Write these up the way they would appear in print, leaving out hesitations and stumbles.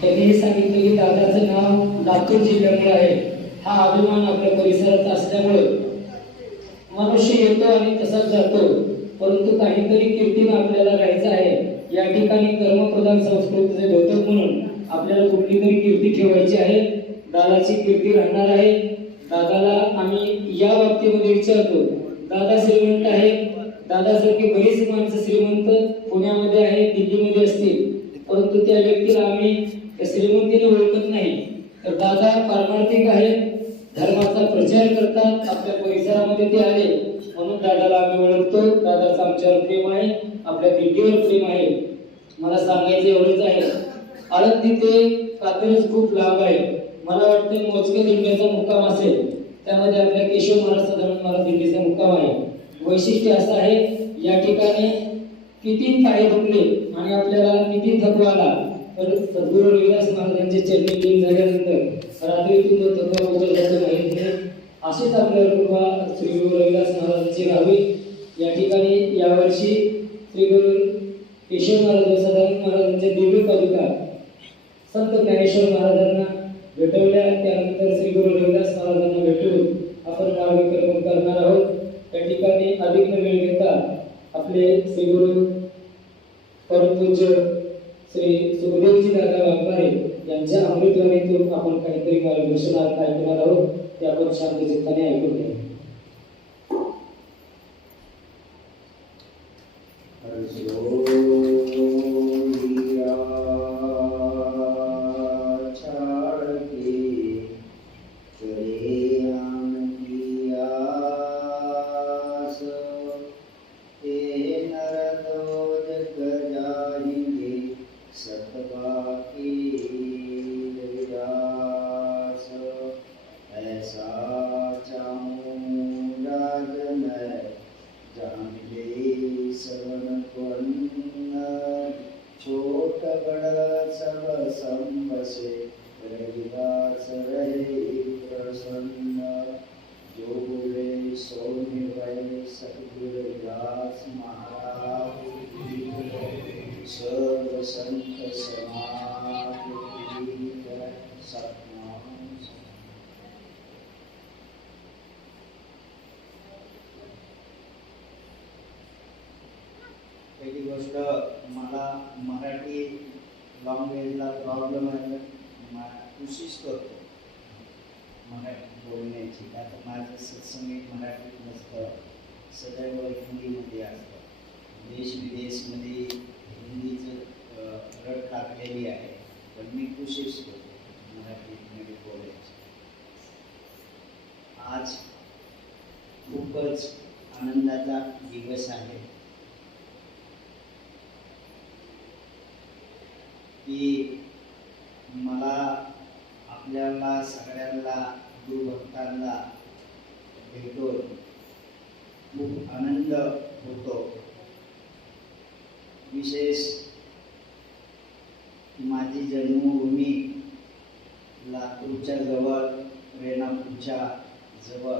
त्यांनी हे सांगितलं की दादाचं नाव लातूर जिल्ह्यामुळे आहे, हा अभिमान आपल्या परिसरात असल्यामुळे मनुष्य येतो आणि तसाच जातो, परंतु काहीतरी कीर्तीनं आपल्याला राहायचं आहे। या ठिकाणी कर्मप्रधान संस्कृतीचे द्योतक म्हणून आपल्याला कुठली तरी कीर्ती ठेवायची आहे। दादाची कीर्ती राहणार आहे। दादाला आम्ही या बाबतीमध्ये विचारतो, दादा श्रीमंत आहे, दादासारखी बरीच माणसं श्रीमंत पुण्यामध्ये आहे, दिल्लीमध्ये असतील, परंतु त्या व्यक्तीला आम्ही श्रीमंतीने ओळखत नाही। तर दादा पारमार्थिक आहेत, धर्माचा प्रचार करतात, आपल्या परिसरामध्ये ते आले म्हणून दादाला आम्ही ओळखतो। दादाचं आमच्यावर प्रेम आहे, आपल्या दिल्लीवर प्रेम आहे। मला सांगायचं एवढंच आहे, आळंदी ते कात्रज खूप लांब आहे। मला वाटतं मोजके दिंड्याचा मुक्काम असेल, त्यामध्ये आपल्या केशव महाराज सदानंद महाराज दिंडीचा मुक्काम आहे। वैशिष्ट्य असं आहे, या ठिकाणी किती पाय दुखले आणि आपल्याला किती थकवा आला तर सद्गुरू रविदास महाराजांचे चरणी लीन झाल्यानंतर रात्रीतून तो थकवा उतरल्याचं माहीत नाही। अशीच आपल्यावर कृपा श्री गुरु रविदास महाराजांची राहावी। या ठिकाणी यावर्षी श्री गुरु केशव महाराज सदानंद महाराजांच्या दिव्य पादुका संत ज्ञानेश्वर महाराजांना भेटवल्या, त्यानंतर श्री गुरु रविदास महाराजांना भेटून आपण मार्गक्रमण करणार आहोत। त्या ठिकाणी अधिक वेळ घेता आपले श्री गुरु परमपूज्य श्री सुखदेवजी दादा वाघमारे यांच्या अमृतवाणीतून आपण काहीतरी मार्गदर्शन ऐकणार आहोत, ते आपण शांत चित्ताने ऐकून घ्या। पहिली गोष्ट, मला मराठी लँग्वेजला प्रॉब्लेम आहे, कोशिश करतो मराठी बोलण्याची। आता माझं सत्संगीत मराठीत नसतं, सदैव हिंदीमध्ये असतं। देश विदेशमध्ये हिंदीचं रट टाकलेली आहे, पण मी कोशिश करतो मराठीमध्ये बोलायची। आज खूपच आनंदाचा दिवस आहे की मला आपल्याला सगळ्यांना गुरुभक्तांना भेटून खूप आनंद होतो। विशेष माझी जन्मभूमी लातूरच्या जवळ, रेणापूरच्या जवळ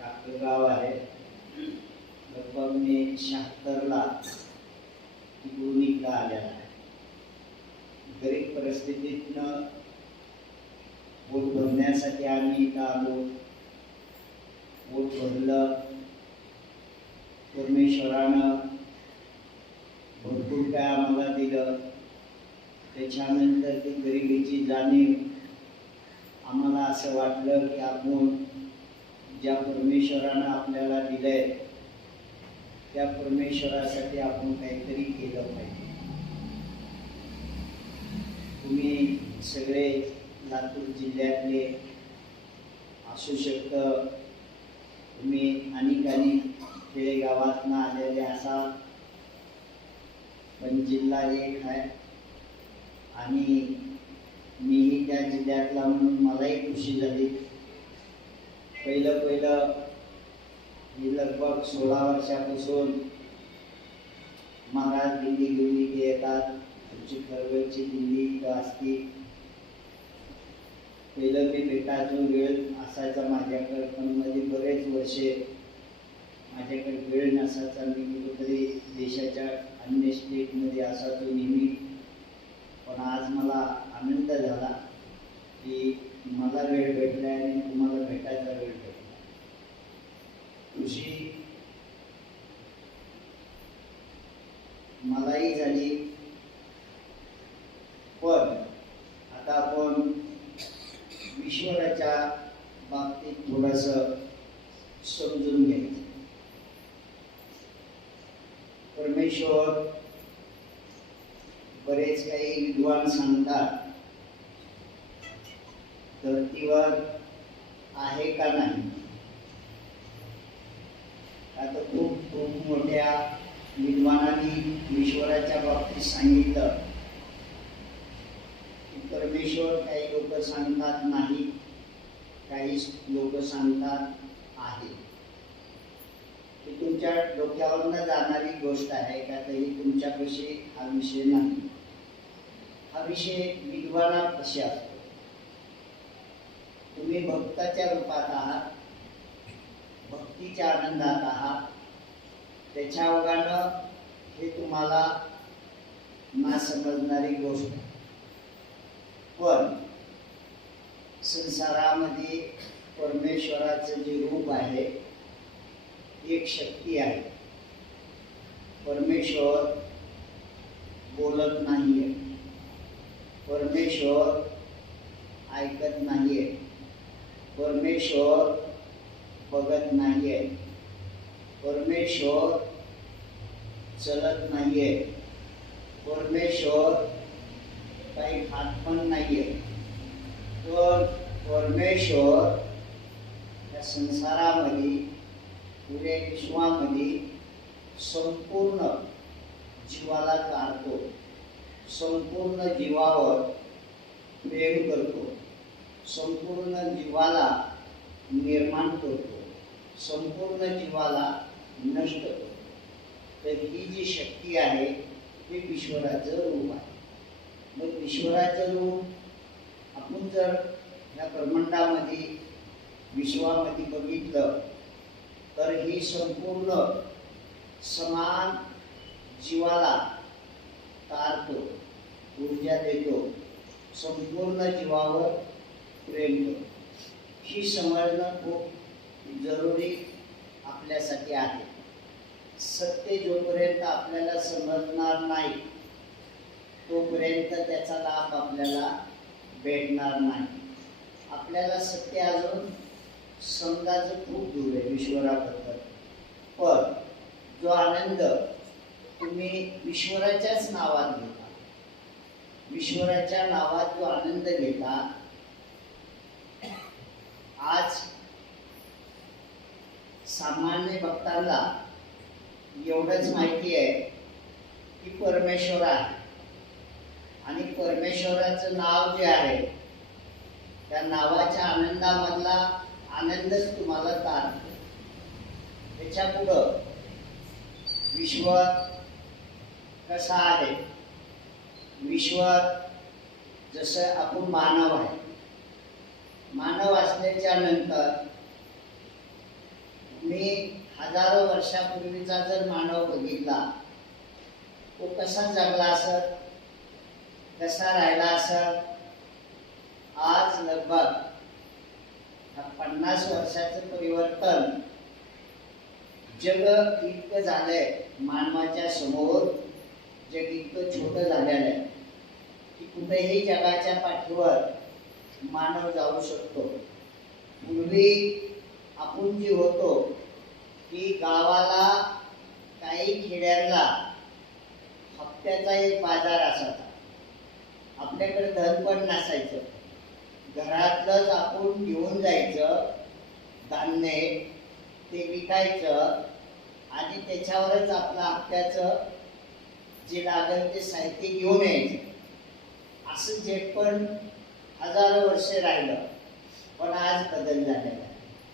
काकगाव आहे। लगभग मी 76ला तिकडून इकडं आलेला आहे। गरीब परिस्थितीतनं वोट भरण्यासाठी आम्ही इथं आलो। वोट भरलं, परमेश्वरानं भरपूर काय आम्हाला दिलं। त्याच्यानंतर ती गरिबीची जाणीव आम्हाला असं वाटलं की आपण ज्या परमेश्वरानं आपल्याला दिलंय त्या परमेश्वरासाठी आपण काहीतरी केलं पाहिजे। तुम्ही सगळे लातूर जिल्ह्यातले असू शकतं, तुम्ही अनेक खेडेगावातनं आलेले असाल, पण जिल्हा एक आहे आणि मीही त्या जिल्ह्यातला म्हणून मलाही खुशी झाली। पहिलं मी लगभग 16 वर्षापासून महाराज दिंडी घेऊन इथे येतात। तुमची खरवळची दिंडी इथं असती। पहिलं मी भेटायचो, वेळ असायचा माझ्याकडे, पण मध्ये बरेच वर्षे माझ्याकडे वेळ नसायचा। मी कुठेतरी देशाच्या अन्य स्टेटमध्ये असायचो नेहमी, पण आज मला आनंद झाला की मला वेळ भेटला आणि तुम्हाला भेटायचा वेळ भेटला. खुशी मलाही झाली, पण आता आपण ईश्वराच्या बाबतीत थोडंसं समजून घ्यायचं. परमेश्वर बरेच काही विद्वान सांगतात धर्तीवर आहे का नाही. आता खूप खूप मोठ्या विद्वानांनी ईश्वराच्या बाबतीत सांगितलं की परमेश्वर काही लोक सांगतात नाही, काही लोक सांगतात आहे. ही तुमच्या डोक्यावरनं जाणारी गोष्ट आहे का, तरी तुमच्यापाशी हा विषय नाही. हा विषय विद्वानापाशी असतो. तुम्ही भक्ताच्या रूपात आहात, भक्तीच्या आनंदात आहात, त्याच्या अवघानं हे तुम्हाला ना समजणारी गोष्ट. पण संसारामध्ये परमेश्वराचं जे रूप आहे, एक शक्ती आहे. परमेश्वर बोलत नाहीये, परमेश्वर ऐकत नाहीये, परमेश्वर बघत नाहीये, परमेश्वर चलत नाहीये, परमेश्वर काही खात पण नाहीये. तर परमेश्वर या संसारामध्ये, पुऱ्या विश्वामध्ये संपूर्ण जीवाला तारतो, संपूर्ण जीवावर प्रेम करतो, संपूर्ण जीवाला निर्माण करतो, संपूर्ण जीवाला नष्ट करतो. तर ही जी शक्ती आहे ते ईश्वराचं रूप आहे. मग ईश्वराचं रूप आपण जर या ब्रह्मांडामध्ये, विश्वामध्ये बघितलं तर ही संपूर्ण समान जीवाला तारतो, ऊर्जा देतो, संपूर्ण जीवावर प्रेम करतो. ही समजणं खूप जरुरी आपल्यासाठी आहे. सत्य जोपर्यंत आपल्याला समजणार नाही तोपर्यंत त्याचा लाभ आपल्याला भेटणार नाही. आपल्याला सत्य अजून समजायचं खूप दूर आहे ईश्वराबद्दल. पण जो आनंद तुम्ही ईश्वराच्याच नावात घेता, ईश्वराच्या नावात जो आनंद घेता, आज सामान्य भक्तांना एवढंच माहिती आहे की परमेश्वर आहे आणि परमेश्वराचं नाव जे आहे त्या नावाच्या आनंदामधला आनंदच तुम्हाला तारतो. त्याच्या पुढं विश्व कसा आहे, विश्वात जसं आपण मानव आहे, मानव असल्याच्या नंतर मी हजारो वर्षापूर्वीचा जर मानव बघितला तो कसा जगला असत, कसा राहिला असत. आज लगभग 50 वर्षाचं परिवर्तन जग इतकं झालंय, मानवाच्या समोर जग इतकं छोटं झालेलं आहे की कुठेही जगाच्या पाठीवर मानव जाऊ शकतो. पूर्वी आपण जे होतो की गावाला, काही खेड्याला हप्त्याचा एक बाजार असायचा. आपल्याकडे धन पण नसायचं, घरातलंच आपण घेऊन जायचं धान्य, ते विकायचं आणि त्याच्यावरच आपलं हप्त्याचं जे लागेल ते साहित्य घेऊन यायचं. असं जे पण हजारो वर्षे राहिलं. पण आज बदल झालेला आहे,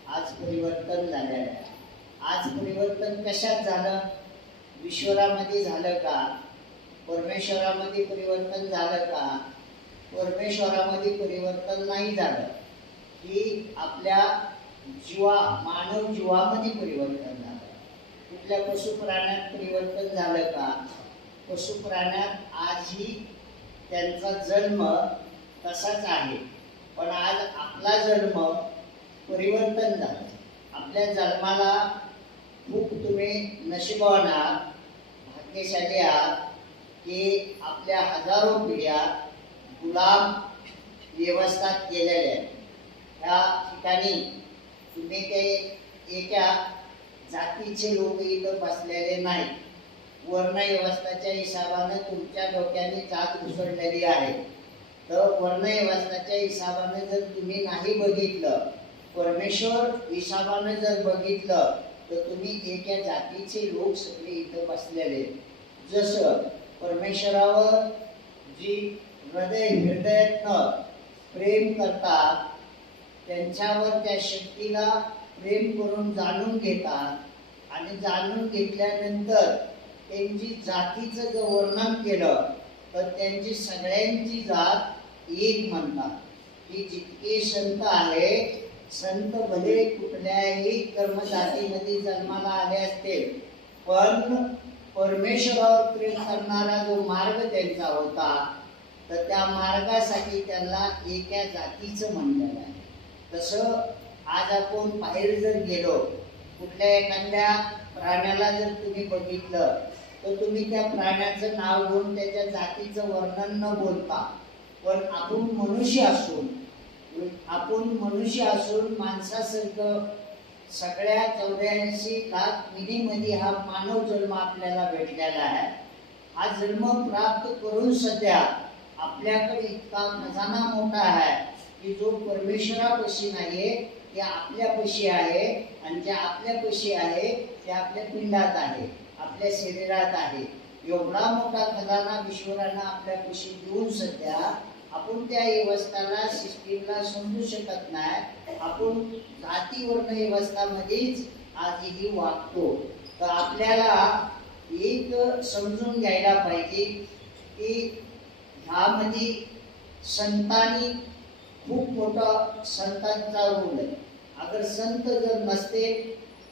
आज परिवर्तन झालेलं आहे. आज परिवर्तन कशात झालं? ईश्वरामध्ये झालं का? परमेश्वरामध्ये परिवर्तन झालं का? परमेश्वरामध्ये परिवर्तन नाही झालं. की आपल्या मानव जीवामध्ये परिवर्तन झालं. कुठल्या पशुप्राण्यात परिवर्तन झालं का? पशुप्राण्यात आजही त्यांचा जन्म तसाच आहे. पण आज आपला जन्म परिवर्तन झालं. आपल्या जन्माला खूप तुम्ही नशिबवान आहात, भाग्यशाली आहात की आपल्या हजारो पिढ्या गुलाम व्यवस्थात गेलेल्या आहेत. ह्या ठिकाणी तुम्ही काही एका जातीचे लोक इथं बसलेले नाही. वर्ण व्यवस्थाच्या हिशोबाने तुमच्या डोक्याने जात घुसळलेली आहे. तर वर्ण व्यवस्थाच्या हिशोबाने जर तुम्ही नाही बघितलं, परमेश्वर हिशोबाने जर बघितलं, तर तुम्ही एका जातीचे लोक सगळे इथं बसलेले. जसं परमेश्वरावर जी हृदयातनं प्रेम करतात, त्यांच्यावर त्या शक्तीला प्रेम करून जाणून घेतात आणि जाणून घेतल्यानंतर त्यांची जातीचं जर वर्णन केलं तर त्यांची सगळ्यांची जात एक म्हणतात. की जितके संत आहे, संत भले कुठल्याही कर्मजातीमध्ये जन्माला आले असतील, पण परमेश्वरावर प्रेम करणारा जो मार्ग त्यांचा होता, तर त्या मार्गासाठी त्यांना एका जातीचं म्हणलेलं आहे. तसं आज आपण बाहेर जर गेलो, कुठल्या एखाद्या प्राण्याला जर तुम्ही बघितलं, तर तुम्ही त्या प्राण्याचं नाव घेऊन त्याच्या जातीचं वर्णन न बोलता, पण आपण मनुष्य असून माणसासारखं सगळ्या 84 लाख पिढीमध्ये हा मानव जन्म आपल्याला भेटलेला आहे. हा जन्म प्राप्त करून सध्या आपल्याकडे इतका खजाना मोठा आहे की जो परमेश्वरापाशी नाहीये, ते आपल्यापाशी आहे. आणि जे आपल्यापाशी आहे ते आपल्या पिंडात आहे, आपल्या शरीरात आहे. एवढा मोठा खजाना ईश्वरानं आपल्यापाशी देऊन सध्या आपण त्या व्यवस्थाला, सिस्टीमला समजू शकत नाही. आपण जाती वर्ण व्यवस्थामध्येच आजही वागतो. तर आपल्याला एक समजून घ्यायला पाहिजे की ह्यामध्ये संतांनी खूप मोठा संतांचा रोल आहे. अगर संत जर नसते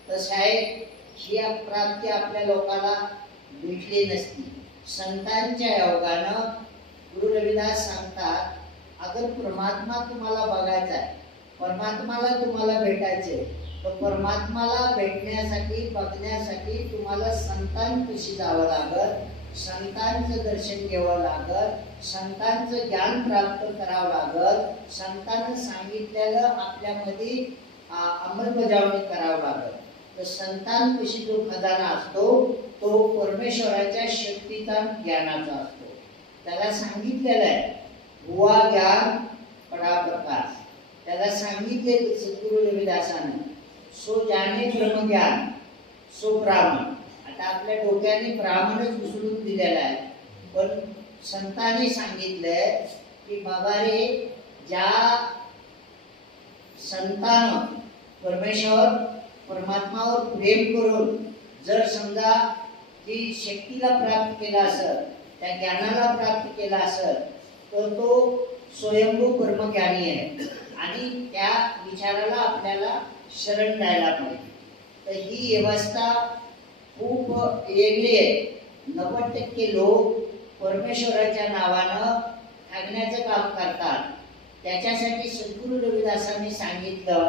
तर शायद ही प्राप्ती आपल्या लोकांना भेटली नसती. संतांच्या योगानं गुरु रविदास सांगतात, अगर परमात्मा तुम्हाला बघायचा आहे, परमात्माला तुम्हाला भेटायचे, तर परमात्माला भेटण्यासाठी, बघण्यासाठी तुम्हाला संतांपाशी जावं लागल, संतांचं दर्शन घ्यावं लागल, संतांचं ज्ञान प्राप्त करावं लागल, संतांनी सांगितलेलं आपल्यामध्ये अंमलबजावणी करावं लागल. तर संतांपाशी जो खजाना असतो तो परमेश्वराच्या शक्तीचा, ज्ञानाचा असतो. त्याला सांगितलेलं आहे, हुआ ज्ञान पडा प्रकाश. त्याला सांगितले सद्गुरु रविदासानं, सो जाने ब्रह्मज्ञान सो ब्राह्मण. आता आपल्या डोक्याने ब्राह्मणच घुसळून दिलेला आहे, पण संतांनी सांगितलंय की बाबा रे, ज्या संतानं परमात्मावर प्रेम करून जर समजा ती शक्तीला प्राप्त केला असेल, त्या ज्ञानाला प्राप्त केला असेल, तर तो स्वयंभू कर्मज्ञानी आहे आणि त्या विचाराला आपल्याला शरण जायला पाहिजे. तर ही व्यवस्था खूप वेगळी आहे. 90% लोक परमेश्वराच्या नावानं ठाकण्याचं काम करतात. त्याच्यासाठी सद्गुरु रविदासांनी सांगितलं,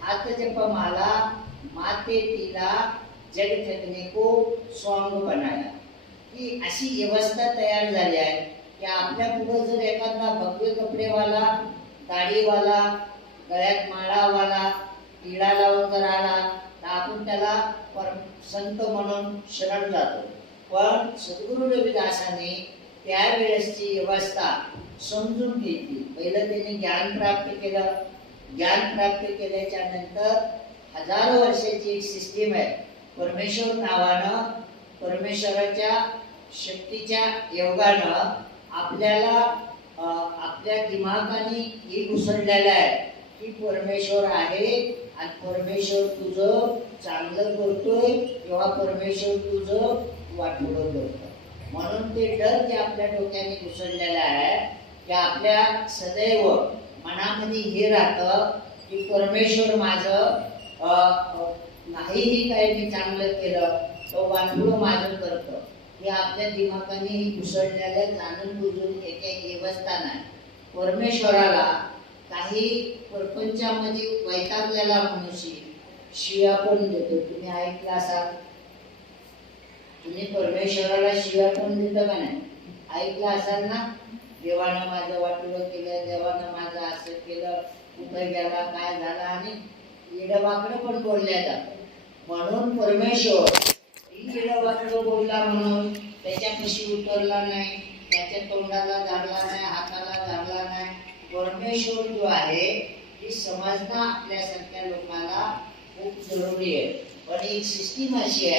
हात जप माला माते तिला जग थकने को स्वांग बनाया. की अशी व्यवस्था तयार झाली आहे की आपल्या पुढे जर एखादा भगवे कपडेवाला, दाढीवाला, गळ्यात माळावाला, टिळा लावून जर आला तर आपण त्याला संत म्हणून शरण जातो. पण सद्गुरु रविदासांनी त्यावेळेसची व्यवस्था समजून घेतली. पहिलं त्यांनी ज्ञान प्राप्त केलं. ज्ञान प्राप्त केल्याच्या नंतर हजारो वर्षाची एक सिस्टीम आहे. परमेश्वर नावानं, परमेश्वराच्या शक्तीच्या योगानं आपल्याला आपल्या दिमागाने हे घुसळलेलं आहे की परमेश्वर आहे आणि परमेश्वर तुझं चांगलं करतोय किंवा परमेश्वर तुझं वाटोळं करतोय. म्हणून ते डर जे आपल्या डोक्याने घुसळलेलं आहे, की आपल्या सदैव मनामध्ये हे राहतं की परमेश्वर माझं नाहीही काही मी चांगलं केलं तो वाटोळं माझं करतं. हे आपल्या दिमागाने घुसळलेलं जाणून बुजून एक एक व्यवस्था नाही. परमेश्वराला काही प्रपंचामध्ये वैतागलेला मनुष्य शिव्या पण देतो. तुम्ही ऐकलं असाल, तुम्ही परमेश्वराला शिव्या पण देतो का नाही? ऐकलं असाल ना, देवानं माझं वाटलं केलं, देवानं माझं असं केलं, कुठं गेला, काय झालं, आणि येडवाकडं पण बोलल्या जातं. म्हणून परमेश्वर येडवाकडं बोलला म्हणून त्याच्यापाशी उतरला नाही, त्याच्या तोंडाला धरला नाही, हाताला धरला नाही. परमेश्वर जो आहे हे समजणं आपल्यासारख्या लोकांना खूप जरुरी आहे. पण एक सिस्टीम अशी आहे